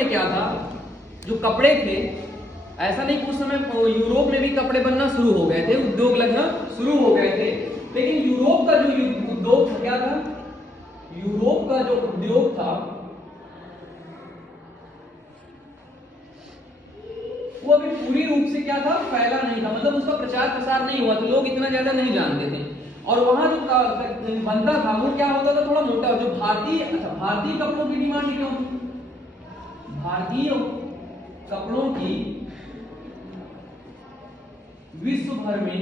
समय क्या था, जो कपड़े थे, ऐसा नहीं कुछ समय यूरोप में भी कपड़े बनना शुरू हो गए थे, उद्योग लगना शुरू हो गए थे, लेकिन यूरोप का जो उद्योग था क्या था, यूरोप का जो उद्योग था वो अभी पूरी रूप से क्या था, फैला नहीं था, मतलब उसका प्रचार प्रसार नहीं हुआ था, लोग इतना ज्यादा नहीं जानते थे। और वहां जो बनता था वो क्या होता था, थोड़ा मोटा, जो भारतीय भारतीय कपड़ों की डिमांड क्यों थी, भारतीय कपड़ों की विश्व भर में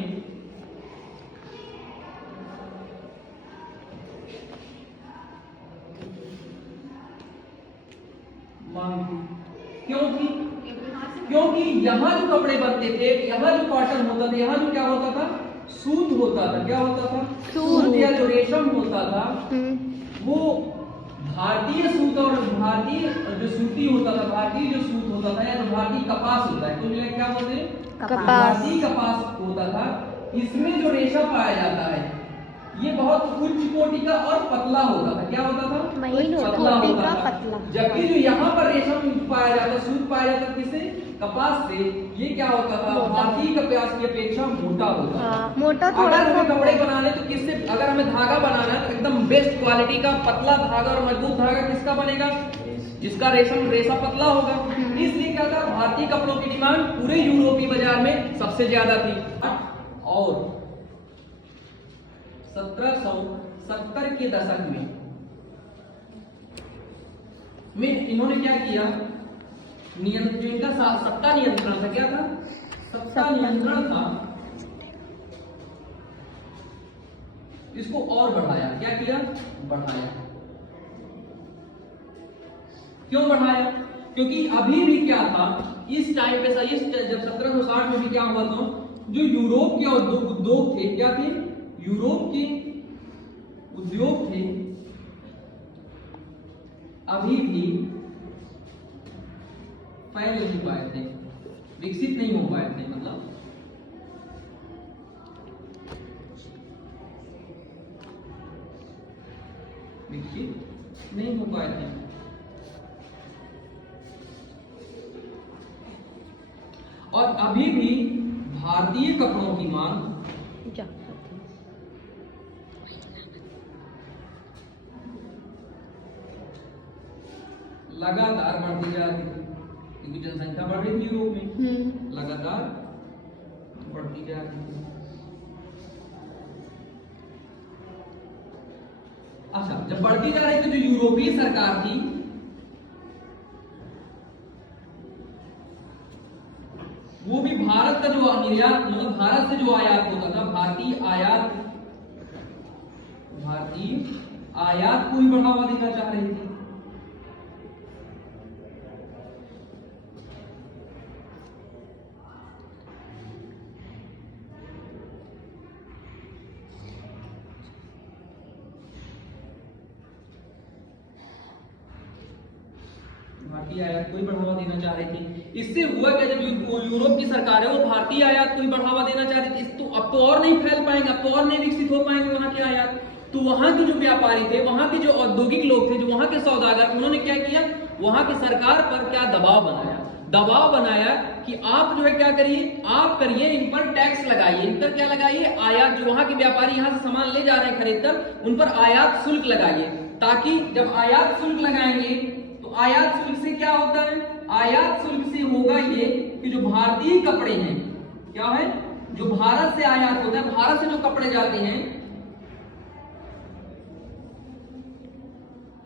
मांग थी। क्यों थी? क्योंकि यहाँ जो कपड़े बनते थे, यहाँ जो कॉटन होता था, यहाँ जो क्या होता था, सूत होता था। क्या होता था? सूत या जो रेशम होता था वो भारतीय सूत और भारतीय जो सूती होता था, भारतीय जो सूत होता था या जो भारतीय कपास होता है, कुल मिला क्या बोलते हैं, भारतीय कपास होता था। इसमें जो रेशा पाया जाता है ये बहुत उच्च कोटि का और पतला होता था। क्या होता था? पतला होता था। जबकि जो यहाँ पर रेशम पाया जाता, सूत पाया जाता किससे, कपास से, ये क्या होता था, भारतीय कपास की अपेक्षा मोटा होता था। मोटा थोड़ा अगर हमें कपड़े बनाने तो किससे, अगर हमें धागा बनाना है तो एकदम बेस्ट क्वालिटी का पतला धागा और मजबूत धागा किसका बनेगा, जिसका रेशा पतला होगा। इसलिए क्या था, भारतीय कपड़ों की डिमांड पूरे यूरोपीय बाजार में सबसे ज्यादा थी। और 1770 के दशक में इन्होंने क्या किया, नियंत्रण, जो इनका सत्ता नियंत्रण था, क्या था, सत्ता नियंत्रण था, इसको और बढ़ाया। क्या किया? बढ़ाया। क्यों बढ़ाया? क्योंकि अभी भी क्या था, इस टाइम पे जब 1760 में भी क्या हुआ था, जो यूरोप के उद्योग थे, क्या थे, यूरोप के उद्योग थे, अभी भी फैल नहीं पाए थे, विकसित नहीं हो पाए थे, मतलब विकसित नहीं हो पाए थे। और अभी भी भारतीय कपड़ों की मांग लगातार बढ़ती जा रही थी, क्योंकि जनसंख्या बढ़ रही थी यूरोप में, लगातार बढ़ती जा रही थी। अच्छा, जब बढ़ती जा रही थी तो यूरोपीय सरकार थी, वो भी भारत का जो निर्यात, मतलब भारत से जो आयात होता था, भारतीय आयात को भी बढ़ावा देना चाह रही थी। भारतीय आयात को ही बढ़ावा देना चाह रही थी। इससे हुआ क्या, जब यूरोप की सरकार है वो भारतीय आयात को ही बढ़ावा देना चाह रही थी, तो अब तो और नहीं फैल पाएंगे, अब तो और नहीं विकसित हो पाएंगे वहां के आयात। तो वहां के जो व्यापारी थे, वहां के जो औद्योगिक लोग थे, जो वहां के सौदागर, उन्होंने क्या किया, वहां की सरकार पर क्या दबाव बनाया कि आप जो है क्या करिए, आप करिए, इन पर टैक्स लगाइए, इन पर क्या लगाइए, आयात, जो वहां के व्यापारी यहाँ से सामान ले जा रहे हैं खरीदकर, उन पर आयात शुल्क लगाइए, ताकि जब आयात शुल्क लगाएंगे तो आयात शुल्क से क्या होता है, आयात शुल्क से होगा ये कि जो भारतीय कपड़े हैं, क्या है, जो भारत से आयात होता है, भारत से जो कपड़े जाते हैं,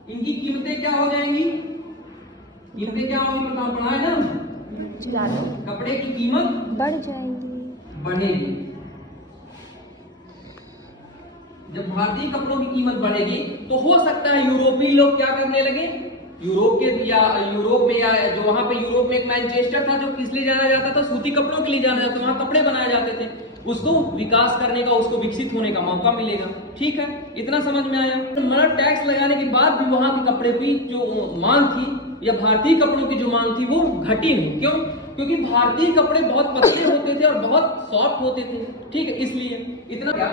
इनकी कीमतें क्या हो जाएंगी, कीमतें क्या होंगी, पढ़ा है ना, कपड़े की कीमत बढ़ जाएगी, बढ़ेगी। जब भारतीय कपड़ों की कीमत बढ़ेगी तो हो सकता है यूरोपीय लोग क्या करने लगे, यूरोप में या जो वहां पे यूरोप में एक मैनचेस्टर था, जो किस लिए जाना जाता था, सूती कपड़ों के लिए जाना जाता था, वहां कपड़े बनाए जाते थे, उसको विकास करने का, उसको विकसित होने का मौका मिलेगा। ठीक है, इतना समझ में आया। मगर टैक्स लगाने के बाद भी वहां के कपड़े की जो मांग थी, या भारतीय कपड़ों की जो मांग थी, वो घटी नहीं। क्यों? क्योंकि भारतीय कपड़े बहुत पतले होते थे और बहुत सॉफ्ट होते थे। ठीक है, इसलिए इतना क्या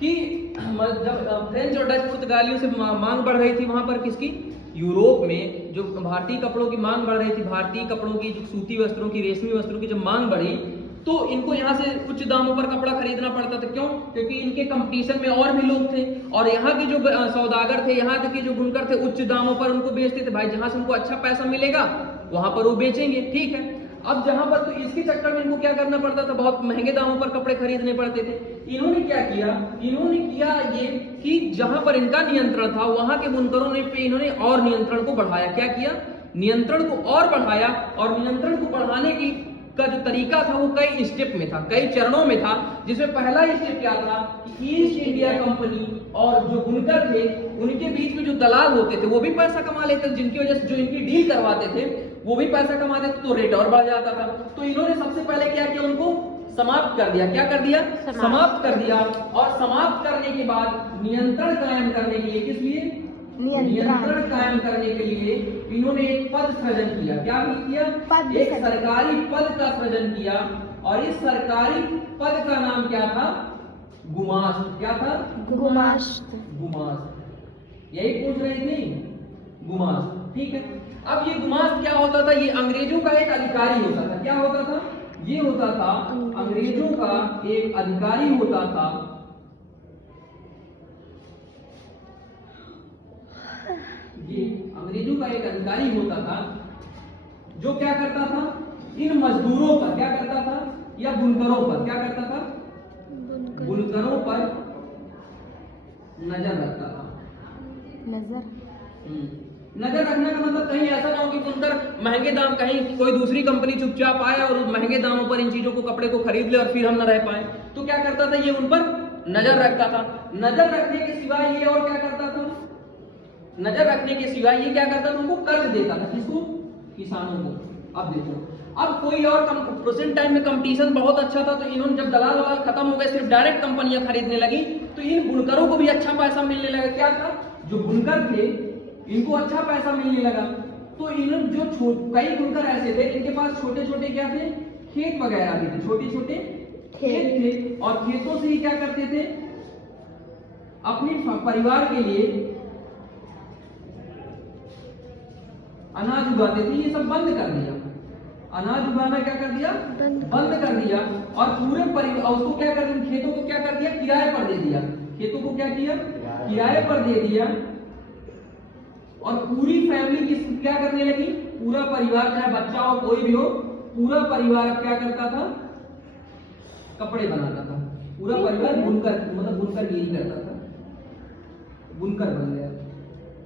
कि जब फ्रेंच और डच पुर्तगालियों से मांग बढ़ रही थी वहां पर किसकी, यूरोप में जो भारतीय कपड़ों की मांग बढ़ रही थी, भारतीय कपड़ों की, जो सूती वस्त्रों की, रेशमी वस्त्रों की जब मांग बढ़ी तो इनको यहाँ से उच्च दामों पर कपड़ा खरीदना पड़ता था। क्यों? क्योंकि इनके कंपटीशन में और भी लोग थे और यहाँ के जो सौदागर थे, यहाँ के जो बुनकर थे, उच्च दामों पर उनको बेचते थे। भाई जहां से उनको अच्छा पैसा मिलेगा वहां पर वो बेचेंगे, ठीक है। अब जहां पर, तो इसके चक्कर में इनको क्या करना पड़ता था, बहुत महंगे दामों पर कपड़े खरीदने पड़ते थे। इन्होंने क्या किया, इन्होंने किया ये कि जहां पर इनका नियंत्रण था वहां के बुनकरों ने पे इन्होंने और नियंत्रण को बढ़ाया। क्या किया? नियंत्रण को और बढ़ाया। और नियंत्रण को बढ़ाने की का जो तरीका था वो कई स्टेप में था, कई चरणों में था। जिसमें पहला स्टेप क्या था कि ईस्ट इंडिया कंपनी और जो बुनकर थे उनके बीच में जो दलाल होते थे वो भी पैसा कमा लेते थे, जिनकी वजह से जो इनकी डील करवाते थे वो भी पैसा कमाते थे, तो रेट और बढ़ जाता था। तो इन्होंने सबसे पहले क्या किया, उनको समाप्त कर दिया। क्या कर दिया? समाप्त कर दिया। और समाप्त करने के बाद नियंत्रण कायम करने के लिए, किस लिए? नियंत्रण कायम करने के लिए इन्होंने एक पद सृजन किया। क्या किया? एक सरकारी पद का सृजन किया। और इस सरकारी पद का नाम क्या था? गुमास्त। क्या था? गुमास्त। गुमास्त, यही पूछ रही थी, गुमास्त, ठीक है। अब ये गुमास्त क्या होता था? ये अंग्रेजों का एक अधिकारी होता था। क्या होता था? ये होता था अंग्रेजों का एक अधिकारी होता था। ये अंग्रेजों का एक अधिकारी होता था जो क्या करता था, इन मजदूरों पर क्या करता था, या बुनकरों पर क्या करता था, बुनकरों पर नजर रखता था। नजर रखने का मतलब कहीं ऐसा ना हो कि बुनकर महंगे दाम, कहीं कोई दूसरी कंपनी चुपचाप आए और महंगे दामों पर इन चीजों को, कपड़े को खरीद ले और फिर हम न रह पाए। तो क्या करता था, ये उन पर नजर रखता था। नजर रखने के सिवाय ये और क्या करता था, नजर रखने के सिवाय ये क्या करता था, उनको कर्ज देता था। किसको? किसानों को। अब देखो, अब कोई और प्रेजेंट टाइम में कंपटीशन बहुत अच्छा था, तो इन्होंने जब दलाल वलाल खत्म हो गए, सिर्फ डायरेक्ट कंपनियां खरीदने लगी, तो इन बुनकरों को भी अच्छा पैसा मिलने लगा। क्या था, जो बुनकर थे इनको अच्छा पैसा मिलने लगा। तो इन्होंने जो कई बुनकर ऐसे थे इनके पास छोटे छोटे क्या थे, खेत वगैरह भी थे, छोटे छोटे खेत थे। और खेतों से ही क्या करते थे, अपने परिवार के लिए अनाज उगाते थे। ये सब बंद कर दिया, अनाज उगाना क्या कर दिया, बंद कर दिया। और पूरे परिवार उसको क्या कर दिया, खेतों को क्या कर दिया, किराए पर दे दिया। खेतों को क्या किया, किराए पर दे दिया। और पूरी फैमिली की क्या करने लगी, पूरा परिवार, चाहे बच्चा हो कोई भी हो, पूरा परिवार क्या करता था, कपड़े बनाता था। पूरा परिवार बुनकर, मतलब बुनकरगिरी करता था, बुनकर बन गया,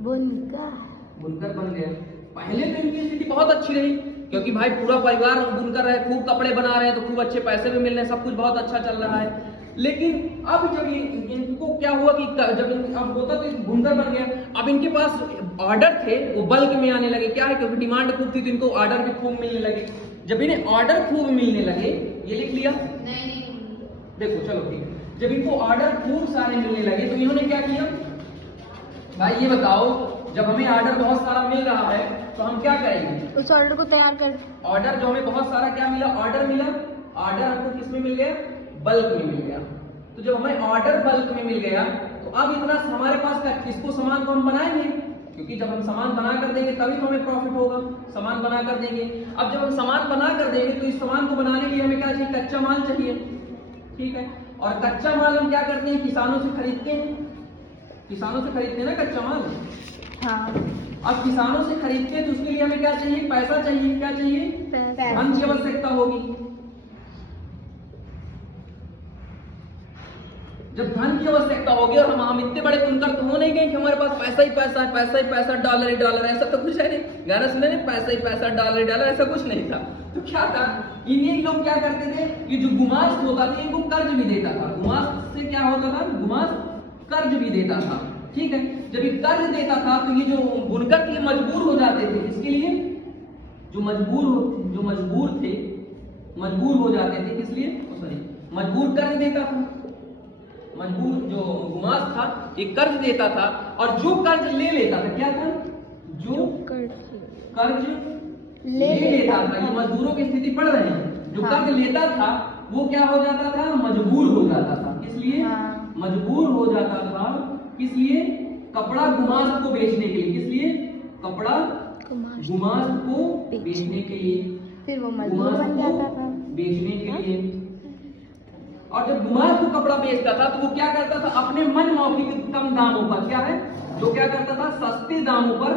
बुनकर बन गया। पहले तो इनकी स्थिति बहुत अच्छी रही, क्योंकि भाई पूरा परिवार बुनकर रहे, खूब कपड़े बना रहे हैं, तो खूब अच्छे पैसे भी मिल रहे हैं, सब कुछ बहुत अच्छा चल रहा है। लेकिन अब जब इनको क्या हुआ कि जब अब होता तो बुनकर बन गया, अब इनके पास ऑर्डर थे वो बल्क में आने लगे। क्या है, क्योंकि डिमांड खूब थी तो इनको ऑर्डर भी खूब मिलने लगे। जब इन्हें ऑर्डर खूब मिलने लगे, ये लिख लिया, नहीं देखो चलो ठीक है। जब इनको ऑर्डर खूब सारे मिलने लगे तो इन्होंने क्या किया, भाई ये बताओ, जब हमें ऑर्डर बहुत सारा मिल रहा है तो हम क्या करेंगे, उस ऑर्डर को तैयार कर। ऑर्डर जो हमें बहुत सारा क्या मिला, ऑर्डर मिला, ऑर्डर हमको किस में मिल गया, बल्क में मिल गया। तो जब हमें ऑर्डर बल्क में मिल गया तो अब इतना हमारे पास का, इसको सामान को हम बनाएंगे, क्योंकि जब हम सामान बना कर देंगे तभी तो हमें प्रॉफिट होगा, सामान बना कर देंगे। अब जब हम सामान बना कर देंगे तो इस सामान को बनाने के लिए हमें क्या चाहिए, कच्चा माल चाहिए, ठीक है। और कच्चा माल हम क्या करते हैं, किसानों से खरीदते हैं, किसानों से खरीदते हैं ना कच्चा माल। हाँ। अब किसानों से खरीदते हैं तो उसके लिए हमें क्या चाहिए, पैसा चाहिए। क्या चाहिए, धन की आवश्यकता होगी। जब धन की आवश्यकता होगी, और हम इतने बड़े बुनकर तो हो नहीं गए कि हमारे पास पैसा ही पैसा है, पैसा ही पैसा, डॉलर ही डॉलर, ऐसा तो कुछ है नहीं। गाना सुने नहीं, पैसा ही पैसा, डॉलर ही डॉलर, ऐसा कुछ नहीं था। तो क्या था, इन्हीं लोग क्या करते थे, ये जो गुमास्त होता था इनको कर्ज भी देता था। गुमास्त से क्या होता था, गुमास्त कर्ज भी देता था, ठीक है। जब ये कर्ज देता था तो ये जो बुनकर थे मजबूर हो जाते थे, इसके लिए जो मजबूर थे, मजबूर हो जाते थे, किस लिए, सॉरी, मजबूर कर्ज देता था। मजबूर जो गुमास्त था ये कर्ज देता था, और जो कर्ज ले लेता था, क्या था, जो कर्ज ले लेता था, ये मजदूरों की स्थिति पढ़ रहे हैं, जो कर्ज लेता था वो क्या हो जाता था, मजबूर हो जाता था। इसलिए मजबूर हो जाता था, किस लिए, कपड़ा गुमास्त को बेचने के लिए, किस लिए, कपड़ा गुमाश्त गुमाश्त को बेच- बेचने के लिए, फिर वो मजदूर गुमाश्त बन को जाता था। बेचने के हाँ? लिए। और जब गुमाश्त को कपड़ा बेचता था तो वो क्या करता था, अपने मन मौखिक कम दामों पर, क्या है जो क्या करता था, सस्ते दामों पर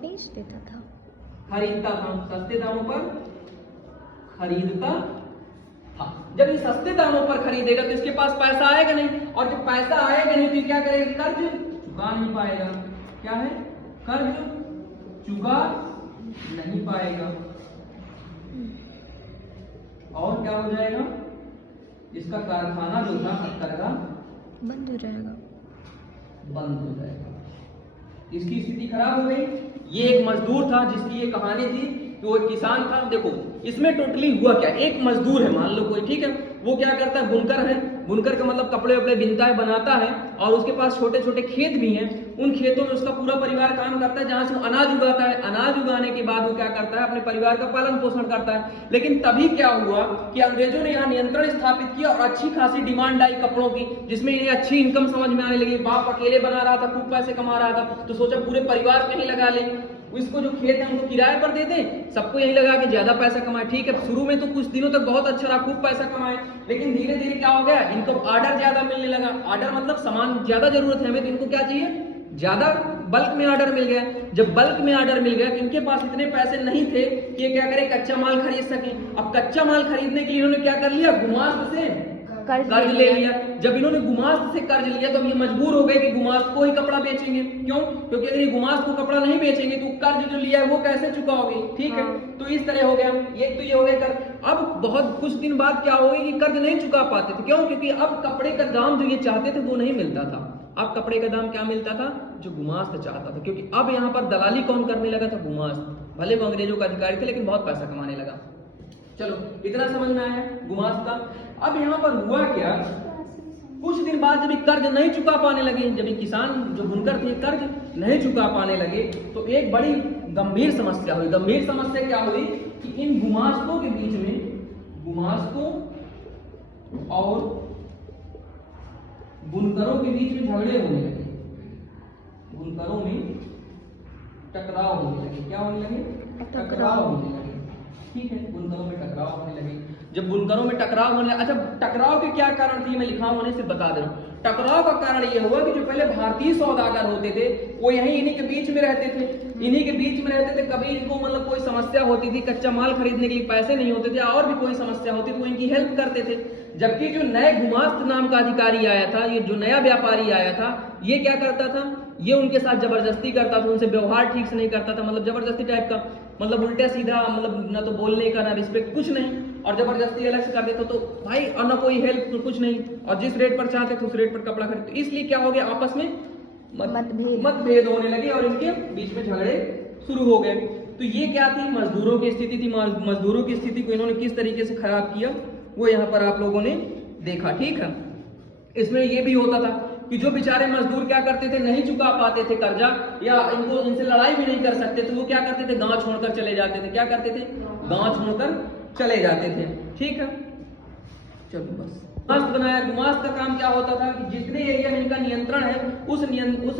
बेच देता था। खरीदता था, सस्ते दामों पर खरीदता था। जब ये सस्ते दामों पर खरीदेगा तो इसके पास पैसा आएगा नहीं, और जब पैसा आएगा नहीं फिर क्या करेगा, कर्ज चुका नहीं पाएगा। क्या है, कर्ज चुका नहीं पाएगा, और क्या हो जाएगा, इसका कारखाना जो था शक्कर का बंद हो जाएगा। बंद हो जाएगा। इसकी स्थिति खराब हो गई। ये एक मजदूर था जिसकी ये कहानी थी कि वो एक किसान था। देखो इसमें टोटली हुआ क्या, एक मजदूर है मान लो कोई, ठीक है, वो क्या करता है, बुनकर है, बुनकर का मतलब कपड़े वपड़े बिनता है, बनाता है, और उसके पास छोटे छोटे खेत भी हैं। उन खेतों में उसका पूरा परिवार काम करता है, जहां से वो अनाज उगाता है। अनाज उगाने के बाद वो क्या करता है, अपने परिवार का पालन पोषण करता है। लेकिन तभी क्या हुआ कि अंग्रेजों ने यहाँ नियंत्रण स्थापित किया और अच्छी खासी डिमांड आई कपड़ों की, जिसमें इन्हें अच्छी इनकम समझ में आने लगी। बाप अकेले बना रहा था, खूब पैसे कमा रहा था, तो सोचा पूरे परिवार कहीं लगा ले, इसको जो खेत है उनको किराए पर दे दें, सबको यही लगा कि ज्यादा पैसा कमाए। ठीक है, शुरू में तो कुछ दिनों तक बहुत अच्छा रहा, खूब पैसा कमाए, लेकिन धीरे धीरे क्या हो गया, इनको ऑर्डर ज्यादा मिलने लगा। ऑर्डर मतलब सामान ज्यादा जरूरत है हमें, तो इनको क्या चाहिए, ज्यादा बल्क में ऑर्डर मिल गया। जब बल्क में ऑर्डर मिल गया तो इनके पास इतने पैसे नहीं थे कि ये क्या करें, कच्चा माल खरीद सके। अब कच्चा माल खरीदने के लिए इन्होंने क्या कर लिया, गुमाश्त से कर्ज ले लिया। जब इन्होंने गुमाश्त से कर्ज लिया तो ये मजबूर हो गए कि गुमाश्त को ही कपड़ा बेचेंगे। क्यों, क्योंकि अगर ये गुमाश्त को कपड़ा नहीं बेचेंगे तो कर्ज जो लिया है वो कैसे चुकाओगे। ठीक है, तो इस तरह हो गया, एक तो ये हो गया कर्ज। अब बहुत कुछ दिन बाद क्या हो गया कि कर्ज नहीं चुका पाते थे। क्यों, क्योंकि अब कपड़े का दाम जो ये चाहते थे वो नहीं मिलता था। अब कपड़े का दाम क्या मिलता था, जो गुमाश्त चाहता था, क्योंकि अब यहाँ पर दलाली कौन करने लगा था, गुमाश्त। भले वो अंग्रेजों का अधिकारी थे लेकिन बहुत पैसा कमाने लगा। चलो इतना समझ में आया गुमाश्त का। अब यहाँ पर हुआ क्या, कुछ दिन बाद जब ये कर्ज नहीं चुका पाने लगे, जब ये किसान जो बुनकर थे कर्ज नहीं चुका पाने लगे, तो एक बड़ी गंभीर समस्या हुई। गंभीर समस्या क्या हुई कि इन गुमाश्तों के बीच में, गुमाश्तों और बुनकरों के बीच में झगड़े होने लगे, बुनकरों में टकराव होने लगे। क्या होने लगे, टकराव होने लगे। ठीक है, बुनकरों में टकराव होने लगे। जब बुनकरों में टकराव होने, अच्छा टकराव के क्या कारण थे मैं लिखा होने से बता दे रहा हूँ। टकराव का कारण ये हुआ कि जो पहले भारतीय सौदागर होते थे वो यहीं इन्हीं के बीच में रहते थे, इन्हीं के बीच में रहते थे। कभी इनको मतलब कोई समस्या होती थी, कच्चा माल खरीदने के लिए पैसे नहीं होते थे, और भी कोई समस्या होती तो इनकी हेल्प करते थे। जबकि जो नए गुमाश्त नाम का अधिकारी आया था, ये जो नया व्यापारी आया था, ये क्या करता था, ये उनके साथ जबरदस्ती करता था, उनसे व्यवहार ठीक से नहीं करता था, मतलब जबरदस्ती टाइप का, मतलब उल्टा सीधा, मतलब ना तो बोलने का ना रिस्पेक्ट, कुछ नहीं, और जबरदस्ती अलग से कर देता तो भाई, और ना कोई हेल्प तो कुछ नहीं, और जिस रेट पर चाहते थे उस रेट पर कपड़ा खरीदते। तो इसलिए क्या हो गया, आपस में मतभेद होने लगे और इनके बीच में झगड़े शुरू हो गए। तो ये क्या थी, मजदूरों की स्थिति थी। मजदूरों की स्थिति को इन्होंने किस तरीके से खराब किया वो यहाँ पर आप लोगों ने देखा। ठीक है, इसमें ये भी होता था कि जो बेचारे मजदूर क्या करते थे, नहीं चुका पाते थे कर्जा, या इनको इनसे लड़ाई भी नहीं कर सकते थे, वो क्या करते थे, गांव छोड़कर चले जाते थे। क्या करते थे, गांव छोड़कर चले जाते थे। ठीक है, चलो बस गुमाश्त बनाया। गुमाश्त का काम क्या होता था कि जितने एरिया में इनका नियंत्रण है उस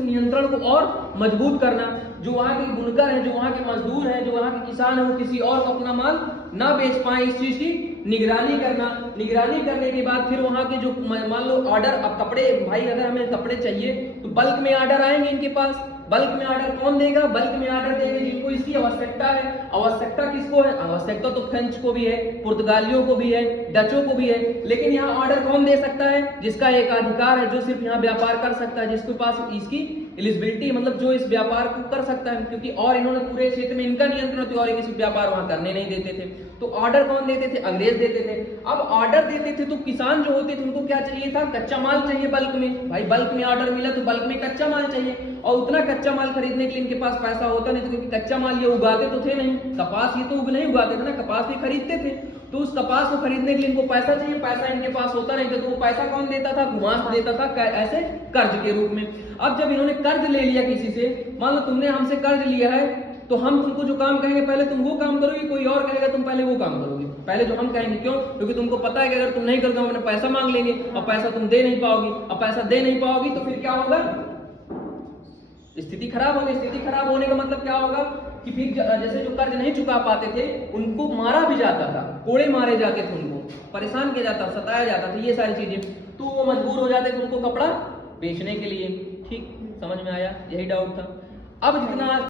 नियंत्रण को और मजबूत करना। जो वहाँ के बुनकर हैं, जो वहाँ के मजदूर हैं, जो वहाँ के किसान हैं, वो किसी और को अपना माल ना बेच पाए, इस चीज की निगरानी करना। निगरानी करने के बाद फिर वहाँ के जो मान लो ऑर्डर, अब कपड़े, भाई अगर हमें कपड़े चाहिए तो बल्क में ऑर्डर आएंगे इनके पास। बल्क में ऑर्डर कौन देगा, बल्क में ऑर्डर देंगे जिनको इसकी आवश्यकता है। आवश्यकता किसको है, आवश्यकता तो फ्रेंच को भी है, पुर्तगालियों को भी है, डचों को भी है, लेकिन यहाँ ऑर्डर कौन दे सकता है, जिसका एक अधिकार है, जो सिर्फ यहाँ व्यापार कर सकता है, जिसके पास इसकी एलिजिबिलिटी, मतलब जो इस व्यापार को कर सकता है। क्योंकि और इन्होंने पूरे क्षेत्र में इनका नियंत्रण था और किसी व्यापार वहां करने नहीं देते थे। तो ऑर्डर कौन देते थे, अंग्रेज देते थे। अब ऑर्डर देते थे तो किसान जो होते थे उनको क्या चाहिए था, कच्चा माल चाहिए बल्क में। भाई बल्क में ऑर्डर मिला तो बल्क में कच्चा माल चाहिए, और उतना कच्चा माल खरीदने के लिए इनके पास पैसा होता नहीं था, क्योंकि कच्चा माल ये उगाते तो थे नहीं, कपास ये तो नहीं उगाते थे ना, कपास भी खरीदते थे। तो उस कपास को खरीदने के लिए इनको पैसा चाहिए, पैसा इनके पास होता नहीं था, तो वो पैसा कौन देता था, गुमाश्त देता था, ऐसे कर्ज के रूप में। अब जब इन्होंने कर्ज ले लिया किसी से, मान लो तुमने हमसे कर्ज लिया है, तो हम तुमको जो काम कहेंगे पहले तुम वो काम करोगे, कोई और कहेगा तुम पहले वो काम करोगे, पहले जो हम कहेंगे। क्यों, क्योंकि तुमको पता है कि अगर तुम नहीं करोगे हम अपने पैसा मांग लेंगे, और पैसा तुम दे नहीं पाओगी, और पैसा दे नहीं पाओगी तो फिर क्या होगा, स्थिति खराब हो गई। स्थिति खराब होने का मतलब क्या होगा कि फिर जैसे जो कर्ज नहीं चुका पाते थे उनको मारा भी जाता था, कोड़े मारे जाते थे, उनको परेशान किया जाता, सताया जाता था, ये सारी चीजें। तो वो मजबूर हो जाते थे उनको कपड़ा बेचने के लिए। ठीक, समझ में आया? यही डाउट था। अब जितना